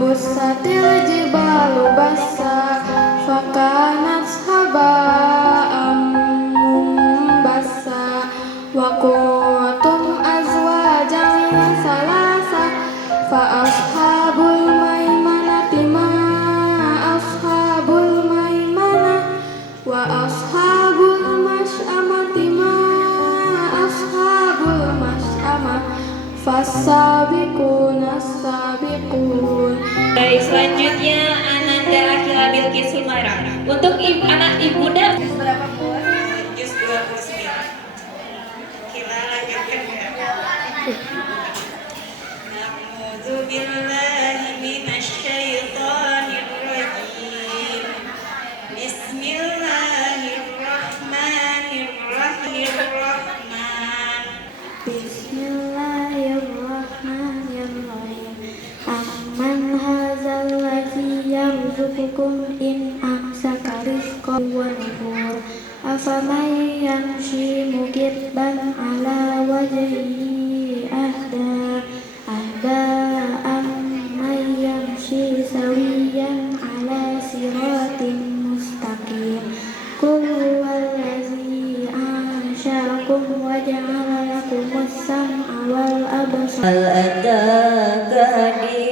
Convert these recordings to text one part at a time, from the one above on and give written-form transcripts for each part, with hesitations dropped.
Bussatil jibalu bassa fakanat haba'am mumbassa wa kuntum azwajan salasa fa ashabul maimanati ma ashabul maimanah wa ashabul mas'amati ma ashabul mas'amah fasabiquna sabiqun. Baik, selanjutnya Ananda Akila Bilqis Humaira. Untuk anak ibunda berapa buah? Juz 29. Kita lanjutkan ya. A'udzu billahi minasy syaithanir rajim. Bismillahirrahmanirrahim. Bismillahirrahmanirrahim. Amman hadzal ladzi yarzuqukum in amsaka rizqahu wa nufur afaman yamshi mukibban ala wajhihi ahda amman yamshi sawiyan ala siratin mustaqim. Qul huwallazi ansha'akum wa ja'ala lakumus sam'a wal absara. Hal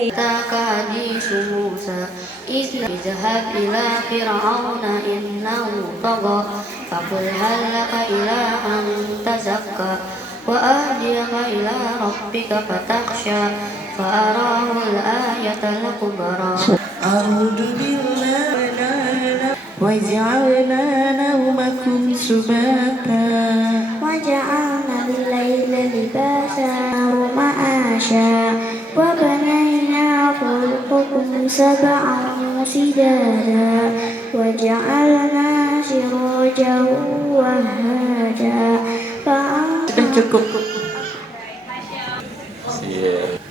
ataka hadisu Musa idhhab ila fir'auna innahu tagha faqul hal laka ila an tazakka wa ahdiyaka ila rabbika fatakhsha fa arahu al-ayata al-kubra. A'udzu billahi waj'alna nawmakum subata وجعلنا الليل لباسا ومعاشا وبنينا فوقكم سبعا شدادا وجعلنا سراجا وهاجا Sudah cukup.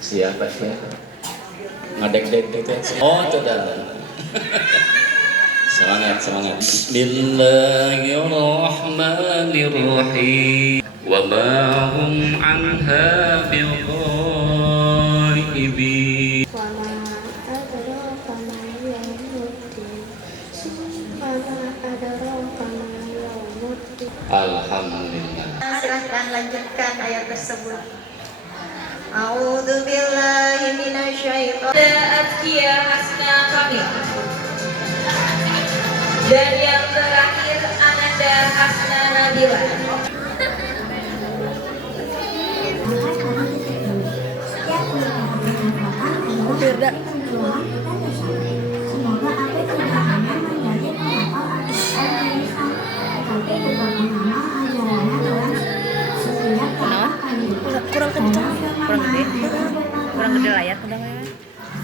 Siapa sih? Ngadek-dek gitu ya? Oh, itu dah. Semangat. Bismillahirrahmanirrahim. Wa ma hum anha bighaibin. وما أدراك ما يوم الدين وما أدراك ما يوم الدين. Alhamdulillah. Silahkan lanjutkan ayat tersebut. A'udzu billahi minasyaitonir ada Azkia Hasna Kamil. Dan yang terakhir Ananda Hasna Nabi. Nabila. Semoga aku tidak hanya menjadi penghafal Al-Quran yang lisan, tetapi juga mengamal ajarannya dalam setiap kali. Kurang kencang, kurang gede layar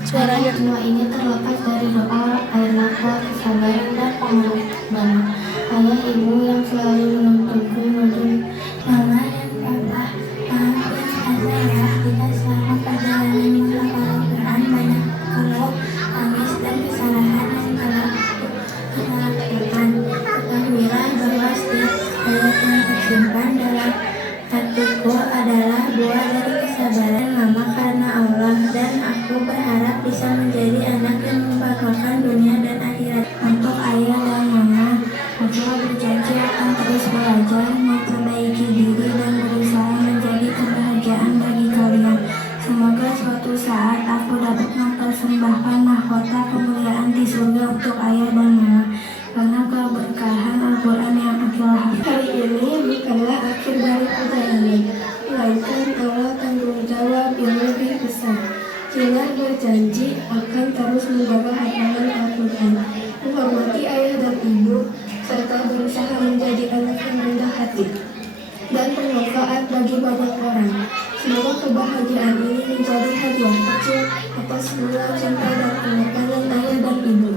Suaranya semua ini terlepas dari doa, air mata, kesabaran, dan pengorbanan ayah ibu yang selalu menuntutku untuk mama dan papa. Maafkan saya kita selama perjalanan menghafal Al-Quran banyak kalau tangis dan kesalahan yang telah aku lakukan. Ketahuilah bahwa setiap ayat yang tersimpan dalam hatiku adalah buah dari kesabaran mama karena Allah, dan aku berharap bisa menjadi anak yang membanggakan dunia dan akhirat. Untuk ayah dan mama, aku berjanji akan terus belajar, memperbaiki diri, dan berusaha menjadi kebahagiaan bagi kalian. Semoga suatu saat aku dapat mempersembahkan mahkota kemuliaan di surga untuk ayah dan mama karena keberkahan Al-Quran yang aku hafal. Hari ini bukanlah akhir dari perjalanan, melainkan Allah tanggung jawab yang lebih besar. Kita berjanji akan terus menjaga hafalan Al-Quran, menghormati ayah dan ibu, serta berusaha menjadi anak yang rendah hati dan bermanfaat bagi banyak orang. Semoga kebahagiaan ini menjadi hadiah kecil atas segala cinta dan pengorbanan ayah dan ibu.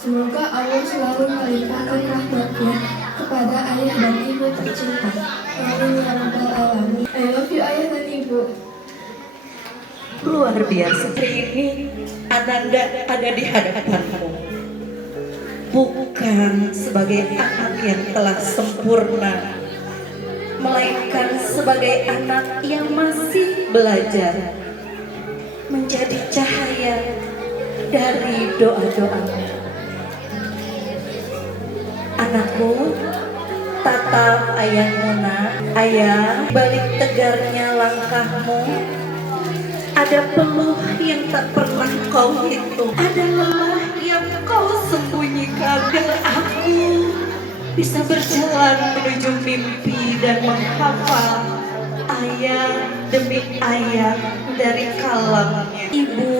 Semoga Allah selalu melimpahkan rahmatnya kepada ayah dan ibu tercinta. Amin ya rabbal alamin. I love you ayah dan ibu. Luar biasa. Hari ini Ananda ada di hadapanmu, bukan sebagai anak yang telah sempurna, melainkan sebagai anak yang masih belajar, menjadi cahaya dari doa-doamu. Anakku, tatap ayahmu nak. Ayah, balik tegarnya langkahmu ada peluh yang tak pernah kau hitung, ada lelah yang kau sembunyikan, agar aku bisa berjalan menuju mimpi dan menghafal ayat demi ayat dari kalamnya. Ibu,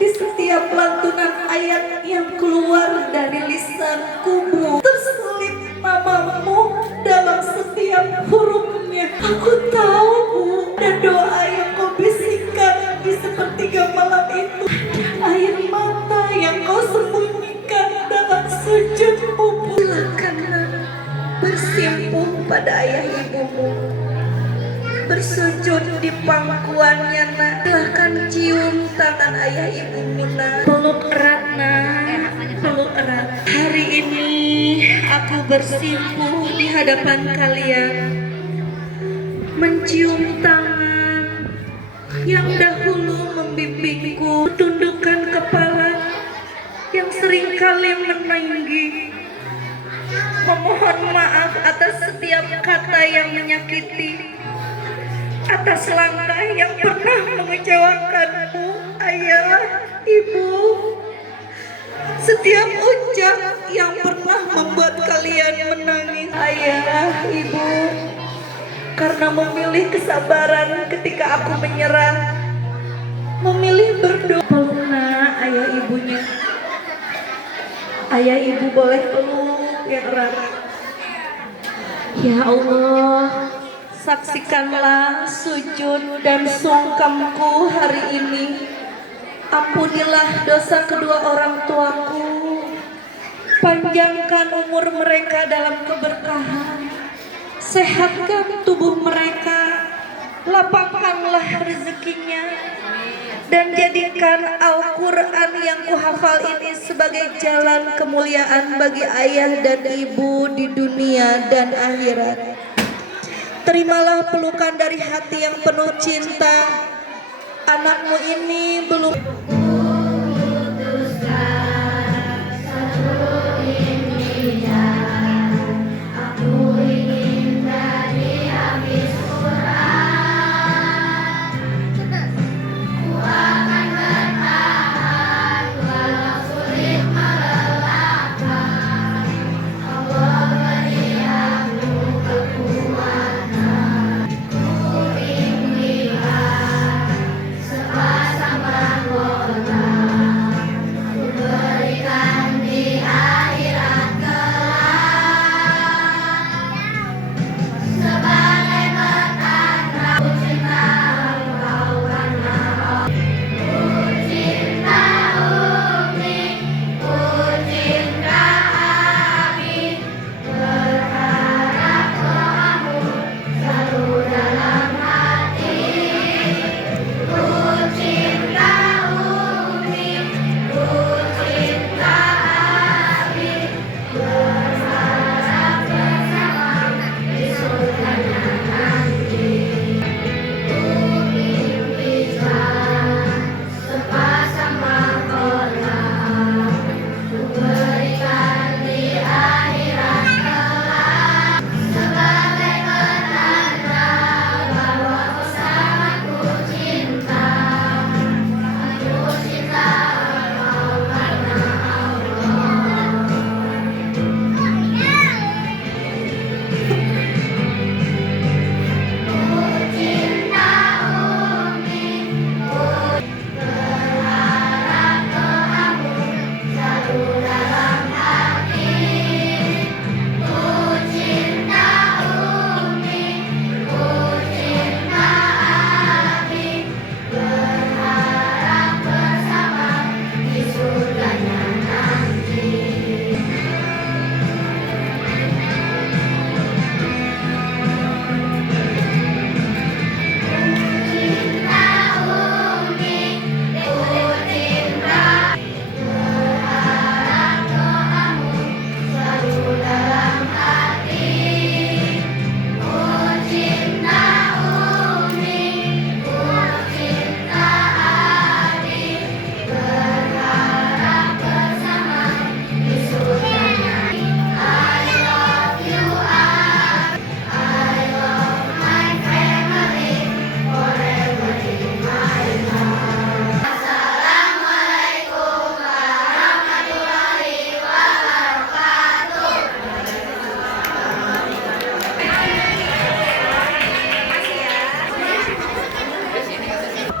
di setiap lantunan ayat yang keluar dari lisanku, terselip namamu dalam setiap hurufnya. Aku tahu, Bu, dan doa yang kau bisikkan di sepertiga malam itu, air mata yang kau sembunyikan dalam sujudmu. Silakan bersimpuh pada ayah ibumu, bersujud di pangkuannya nak. Silakan cium tangan ayah ibumu nak. Peluk erat nak, peluk erat. Hari ini aku bersimpuh di hadapan kalian, mencium tangan yang dahulu membimbingku, tundukkan kepala yang seringkali meninggi, memohon maaf atas setiap kata yang menyakiti, atas langkah yang pernah mengecewakanmu ayah, ibu, setiap ucap yang pernah membuat kalian menangis ayah, ibu, karena memilih kesabaran ketika aku menyerah, memilih berdoa. Peluna ayah ibunya. Ayah ibu boleh peluk yang erat. Ya Allah, saksikanlah sujud dan sungkamku hari ini. Ampunilah dosa kedua orang tuaku. Panjangkan umur mereka dalam keberkahan. Sehatkan tubuh mereka, lapangkanlah rezekinya, dan jadikan Al-Quran yang kuhafal ini sebagai jalan kemuliaan bagi ayah dan ibu di dunia dan akhirat. Terimalah pelukan dari hati yang penuh cinta. Anakmu ini belum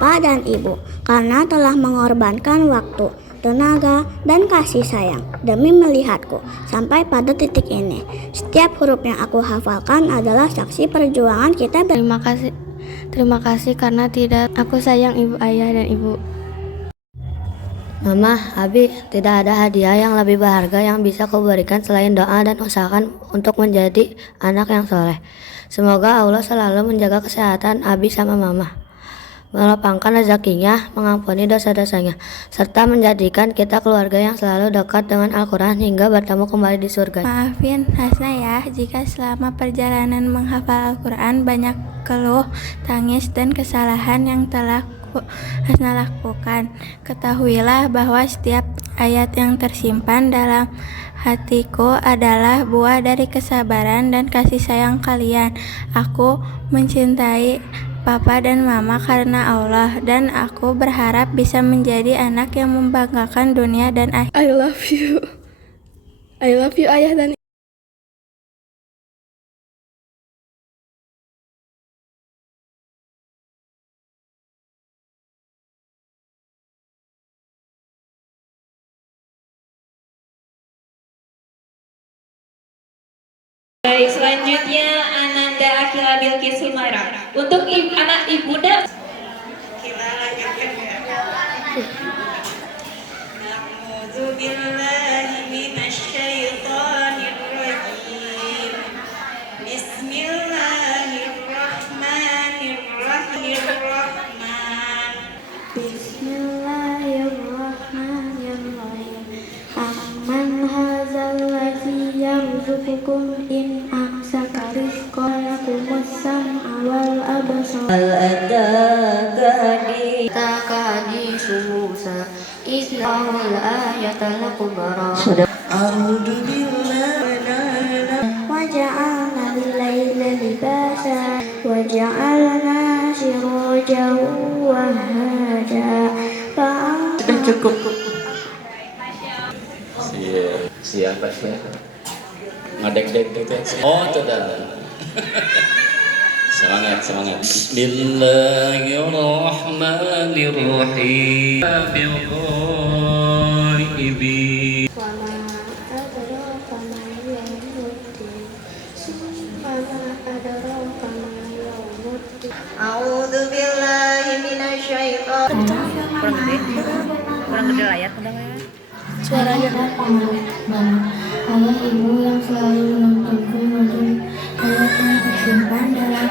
Bapak dan Ibu karena telah mengorbankan waktu, tenaga, dan kasih sayang demi melihatku sampai pada titik ini. Setiap huruf yang aku hafalkan adalah saksi perjuangan kita. Terima kasih karena tidak aku sayang ibu, ayah, dan ibu. Mama, Abi, tidak ada hadiah yang lebih berharga yang bisa kau berikan selain doa dan usahakan untuk menjadi anak yang soleh. Semoga Allah selalu menjaga kesehatan Abi sama Mama, melapangkan rezekinya, mengampuni dosa-dosanya, serta menjadikan kita keluarga yang selalu dekat dengan Al-Quran hingga bertemu kembali di surga. Maafin Hasna ya jika selama perjalanan menghafal Al-Quran banyak keluh, tangis, dan kesalahan yang telah Hasna lakukan. Ketahuilah bahwa setiap ayat yang tersimpan dalam hatiku adalah buah dari kesabaran dan kasih sayang kalian. Aku mencintai Papa dan Mama karena Allah, dan aku berharap bisa menjadi anak yang membanggakan dunia dan akhirat. I love you. I love you ayah dan Baik, selanjutnya Ananda Akila Bilkis Humaira. Untuk anak ibunda, kita lanjutkan ya. A'udzu billahi minasyaitonir rajim. Bismillahirrahmanirrahim. Bismillahirrahmanirrahim. Amman hadzal ladzi yarzuqukum in amsaka rizqakum sam'a wal absar. hadisu Musa Islahul ayatal kubra. Waja'alna al-laila libasa waja'alna sirajan wahaja. Cukup. Siapa sih? Ngadek-dek gitu ya? Oh, itu dah. Semangat. Bismillahirrahmanirrahim. A'udzu billahi minasyaitonir Kurang gede layar udah ya. Suaranya ayah ibu yang selalu menuntun ayat yang tersimpan dalam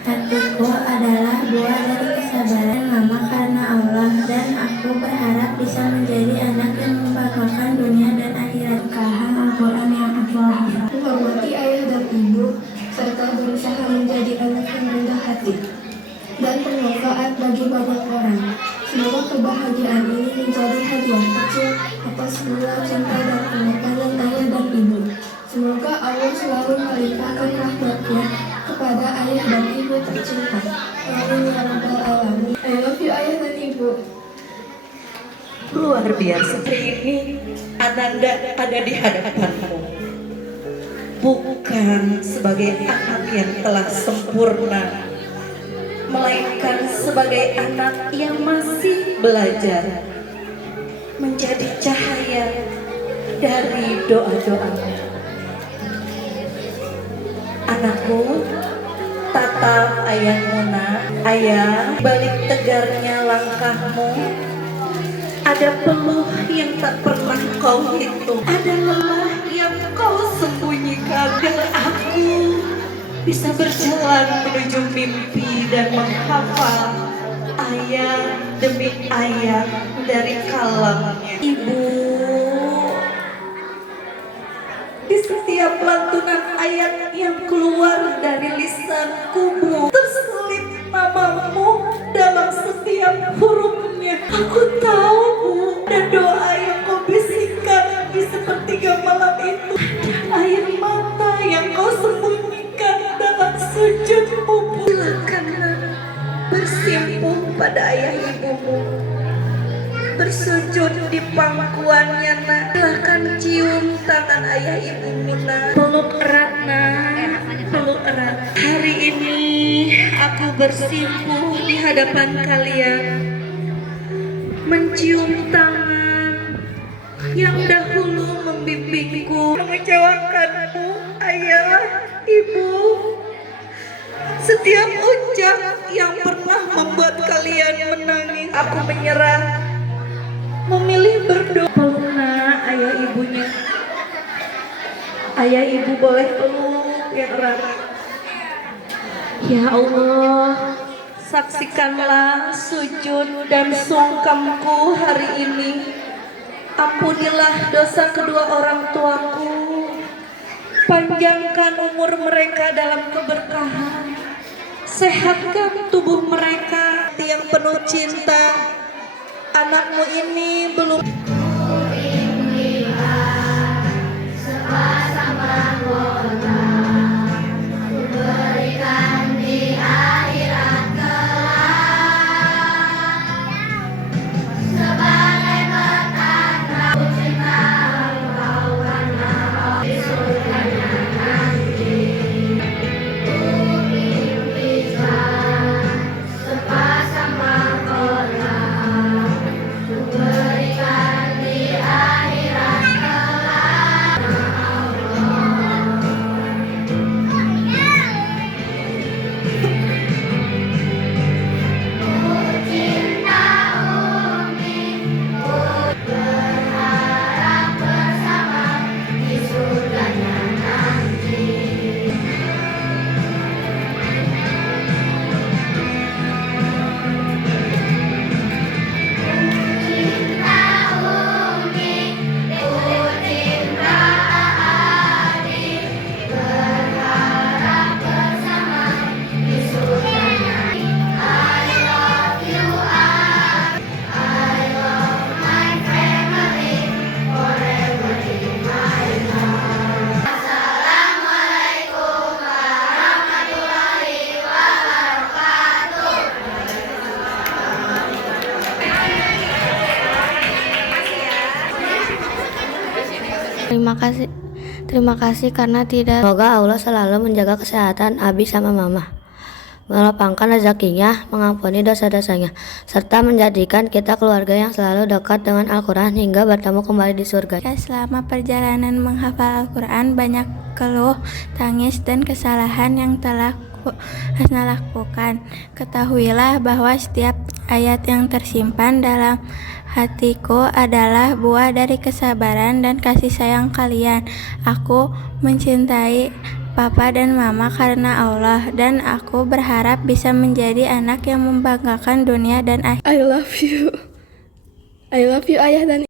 hatiku adalah buah dari kesabaran Mama karena Allah, dan aku berharap bisa menjadi anak yang membanggakan dunia dan akhirat. Kahang Al-Quran yang aku hafal. menghormati ayah dan ibu serta berusaha menjadi anak yang rendah hati dan bermanfaat bagi banyak orang. Semoga kebahagiaan ini menjadi hadiah kecil atas segala cinta dan pengorbanan ayah dan ibu. Semoga Allah selalu melimpahkan rahmatnya kepada ayah dan ibu tercinta. Amin ya rabbal alamin. I love you ayah dan ibu. Luar biasa. Hari ini Ananda ada di hadapanmu, bukan sebagai anak yang telah sempurna, melainkan sebagai anak yang masih belajar, menjadi cahaya dari doa-doamu. Anakku, tatap ayahmu nak. Ayah, balik tegarnya langkahmu ada peluh yang tak pernah kau hitung, ada lelah yang kau sembunyikan, dan aku bisa berjalan menuju mimpi dan menghafal ayat demi ayat dari kalamnya. Ibu, di setiap lantunan ayat yang keluar dari lisanku, terselip namamu dalam setiap hurufnya. Aku tahu, Bu, dan doa yang kau bisikkan di sepertiga malam itu, air mata yang kau sembunyikan dalam sujudmu, Bu. Silakan bersimpuh pada ayah ibumu, bersujud di pangkuannya nak. Silakan cium tangan ayah ibumu nak. Peluk erat nak, peluk erat. Hari ini aku bersimpuh di hadapan kalian, mencium tangan yang dahulu membimbingku, mengecewakanmu, ayah, ibu. Setiap ucap yang pernah membuat kalian menangis, aku menyerah, memilih berdoa. Peluklah ayah ibunya. Ayah ibu boleh peluk yang erat. Ya Allah, saksikanlah sujud dan sungkamku hari ini. Ampunilah dosa kedua orang tuaku. Panjangkan umur mereka dalam keberkahan. Sehatkan tubuh mereka yang penuh cinta. Anakmu ini belum Terima kasih karena tidak. Semoga Allah selalu menjaga kesehatan Abi sama Mama, melapangkan rezekinya, mengampuni dosa-dosanya, serta menjadikan kita keluarga yang selalu dekat dengan Al-Quran hingga bertemu kembali di surga. Selama perjalanan menghafal Al-Quran, banyak keluh, tangis, dan kesalahan yang telah Hasna lakukan. Ketahuilah bahwa setiap ayat yang tersimpan dalam hatiku adalah buah dari kesabaran dan kasih sayang kalian. Aku mencintai Papa dan Mama karena Allah, dan aku berharap bisa menjadi anak yang membanggakan dunia dan akhirat. I love you ayah dan